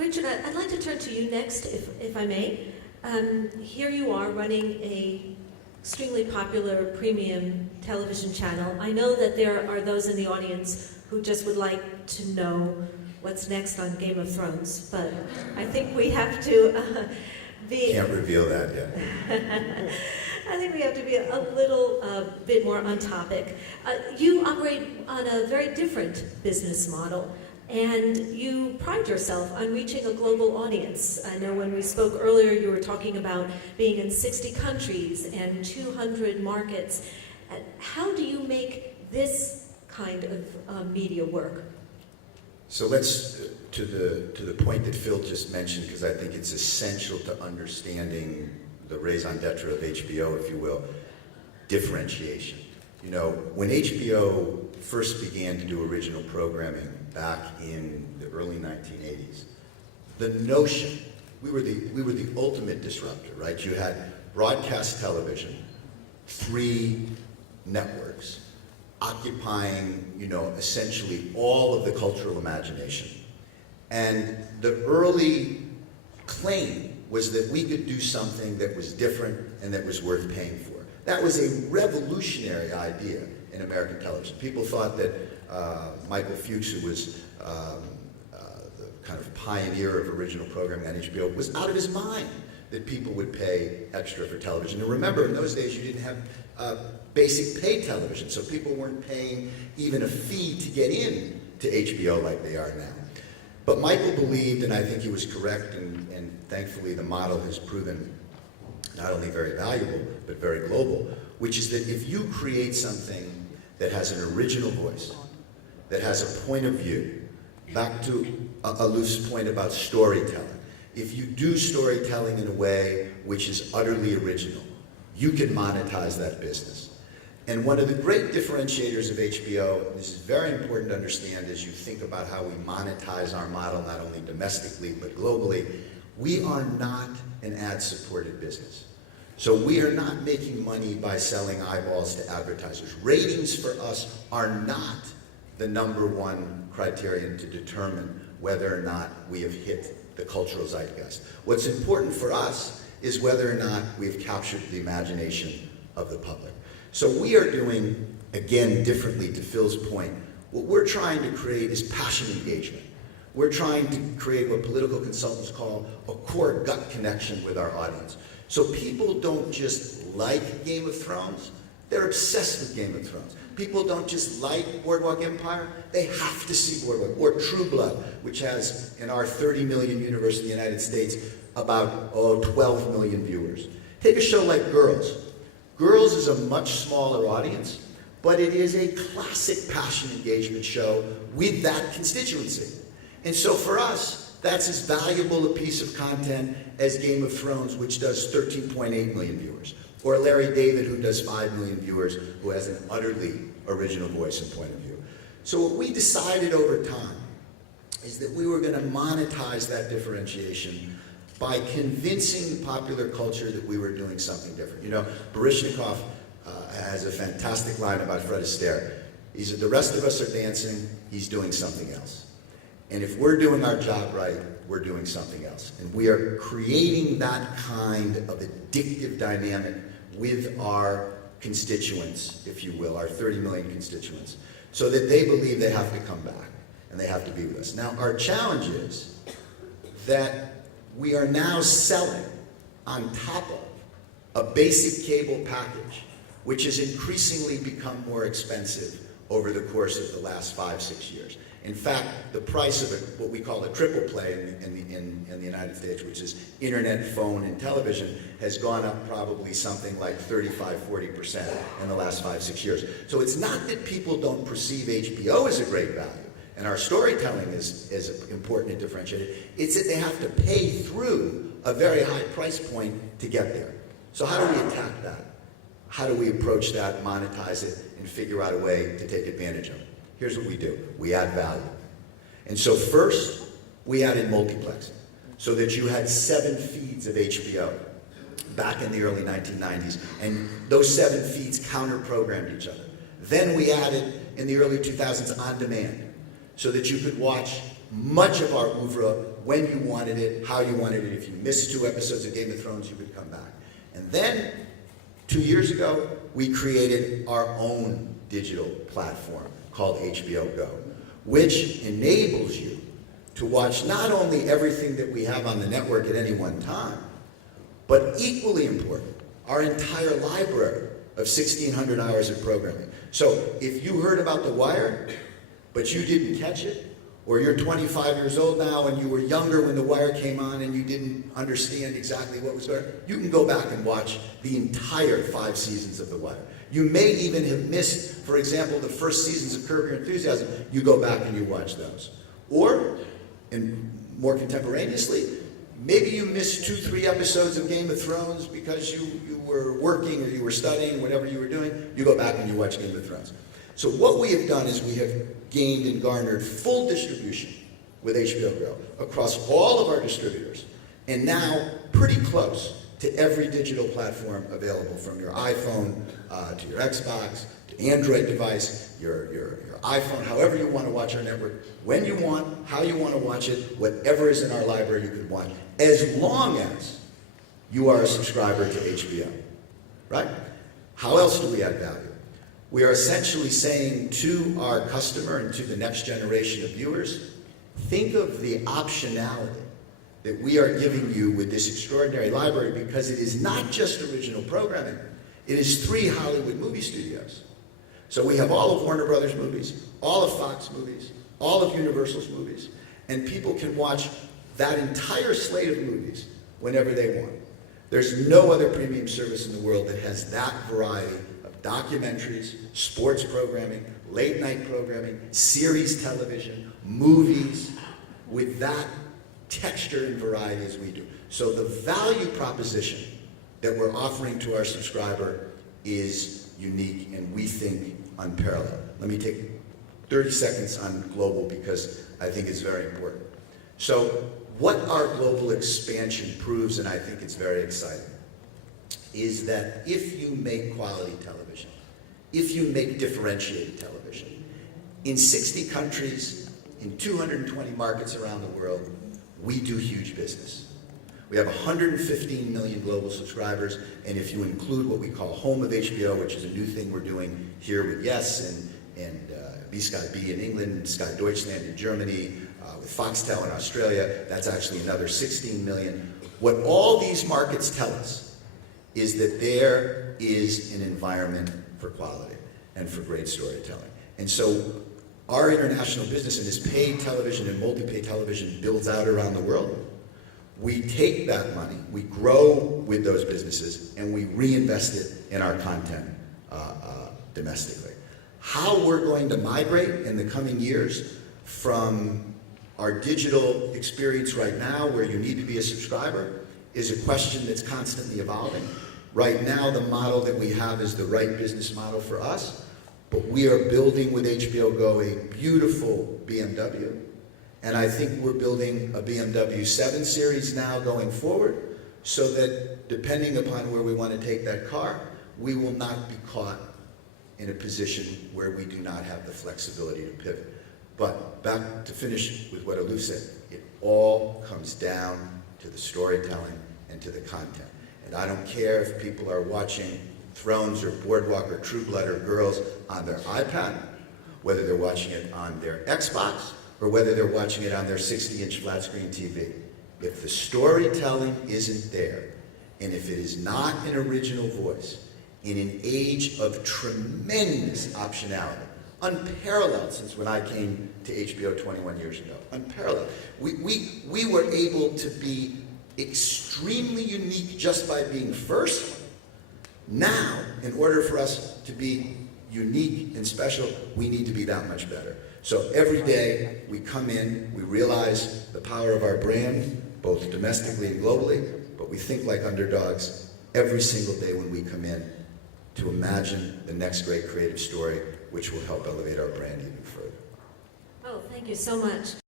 Richard, I'd like to turn to you next, if I may. Here you are running a extremely popular premium television channel. I know that there are those in the audience who just would like to know what's next on Game of Thrones, but I think we have to be... Can't reveal that yet. I think we have to be a little bit more on topic. You operate on a very different business model, and you pride yourself on reaching a global audience. I know when we spoke earlier, you were talking about being in 60 countries and 200 markets. How do you make this kind of media work? So let's, to the point that Phil just mentioned, because I think it's essential to understanding the raison d'etre of HBO, if you will, differentiation. You know, when HBO first began to do original programming back in the early 1980s, the notion, we were the ultimate disruptor, right? You had broadcast television, 3 networks, occupying, you know, essentially all of the cultural imagination. And the early claim was that we could do something that was different and that was worth paying for. That was a revolutionary idea in American television. People thought that Michael Fuchs, who was the kind of pioneer of original programming on HBO, was out of his mind that people would pay extra for television. And remember, in those days, you didn't have basic pay television, so people weren't paying even a fee to get in to HBO like they are now. But Michael believed, and I think he was correct, and thankfully the model has proven not only very valuable, but very global, which is that if you create something that has an original voice, that has a point of view, back to Alouf's point about storytelling, if you do storytelling in a way which is utterly original, you can monetize that business. And one of the great differentiators of HBO, and this is very important to understand as you think about how we monetize our model, not only domestically, but globally, we are not an ad-supported business. So we are not making money by selling eyeballs to advertisers. Ratings for us are not the #1 criterion to determine whether or not we have hit the cultural zeitgeist. What's important for us is whether or not we've captured the imagination of the public. So we are doing, again, differently to Phil's point. What we're trying to create is passion engagement. We're trying to create what political consultants call a core gut connection with our audience. So people don't just like Game of Thrones, they're obsessed with Game of Thrones. People don't just like Boardwalk Empire, they have to see Boardwalk. Or True Blood, which has, in our 30 million universe in the United States, about 12 million viewers. Take a show like Girls. Girls is a much smaller audience, but it is a classic passion engagement show with that constituency. And so for us, that's as valuable a piece of content as Game of Thrones, which does 13.8 million viewers. Or Larry David, who does 5 million viewers, who has an utterly original voice and point of view. So what we decided over time is that we were going to monetize that differentiation by convincing popular culture that we were doing something different. You know, Baryshnikov has a fantastic line about Fred Astaire. He said, the rest of us are dancing, he's doing something else. And if we're doing our job right, we're doing something else. And we are creating that kind of addictive dynamic with our constituents, if you will, our 30 million constituents, so that they believe they have to come back and they have to be with us. Now, our challenge is that we are now selling on top of a basic cable package, which has increasingly become more expensive over the course of the last 5-6 years. In fact, the price of what we call a triple play in the United States, which is internet, phone, and television, has gone up probably something like 35–40% in the last 5–6 years. So it's not that people don't perceive HBO as a great value, and our storytelling is important and differentiated. It's that they have to pay through a very high price point to get there. So how do we attack that? How do we approach that, monetize it, and figure out a way to take advantage of it? Here's what we do. We add value. And so first, we added multiplexing, so that you had 7 feeds of HBO back in the early 1990s, and those 7 feeds counter-programmed each other. Then we added, in the early 2000s, on demand, so that you could watch much of our oeuvre when you wanted it, how you wanted it. If you missed 2 episodes of Game of Thrones, you could come back. And then, 2 years ago, we created our own digital platform called HBO Go, which enables you to watch not only everything that we have on the network at any one time, but equally important, our entire library of 1,600 hours of programming. So if you heard about The Wire, but you didn't catch it, or you're 25 years old now and you were younger when The Wire came on and you didn't understand exactly what was going on, you can go back and watch the entire 5 seasons of The Wire. You may even have missed, for example, the first seasons of Curb Your Enthusiasm. You go back and you watch those. Or, and more contemporaneously, maybe you missed 2, 3 episodes of Game of Thrones because you were working or you were studying, whatever you were doing. You go back and you watch Game of Thrones. So what we have done is we have gained and garnered full distribution with HBO Go across all of our distributors, and now pretty close to every digital platform available, from your iPhone to your Xbox, to Android device, your iPhone, however you want to watch our network, when you want, how you want to watch it, whatever is in our library you can watch, as long as you are a subscriber to HBO, right? How else do we add value? We are essentially saying to our customer and to the next generation of viewers, think of the optionality that we are giving you with this extraordinary library, because it is not just original programming, it is 3 Hollywood movie studios. So we have all of Warner Brothers movies, all of Fox movies, all of Universal's movies, and people can watch that entire slate of movies whenever they want. There's no other premium service in the world that has that variety of documentaries, sports programming, late night programming, series television, movies, with that texture and variety as we do. So the value proposition that we're offering to our subscriber is unique and we think unparalleled. Let me take 30 seconds on global, because I think it's very important. So what our global expansion proves, and I think it's very exciting, is that if you make quality television, if you make differentiated television, in 60 countries, in 220 markets around the world, we do huge business. We have 115 million global subscribers, and if you include what we call Home of HBO, which is a new thing we're doing here with Yes and B-Sky B in England, Sky Deutschland in Germany, with Foxtel in Australia, that's actually another 16 million. What all these markets tell us is that there is an environment for quality and for great storytelling. And so our international business, and as paid television and multi-pay television builds out around the world, we take that money, we grow with those businesses, and we reinvest it in our content domestically. How we're going to migrate in the coming years from our digital experience right now, where you need to be a subscriber, is a question that's constantly evolving. Right now, the model that we have is the right business model for us, but we are building with HBO Go a beautiful BMW, and I think we're building a BMW 7 Series now going forward, so that depending upon where we want to take that car, we will not be caught in a position where we do not have the flexibility to pivot. But back to finish with what Alou said, it all comes down to the storytelling and to the content. And I don't care if people are watching Thrones or Boardwalk or True Blood or Girls on their iPad, whether they're watching it on their Xbox, or whether they're watching it on their 60-inch flat screen TV. If the storytelling isn't there, and if it is not an original voice, in an age of tremendous optionality, unparalleled since when I came to HBO 21 years ago, unparalleled. We were able to be extremely unique just by being first. Now, in order for us to be unique and special, we need to be that much better. So every day we come in, we realize the power of our brand, both domestically and globally, but we think like underdogs every single day when we come in to imagine the next great creative story, which will help elevate our brand even further. Oh, thank you so much.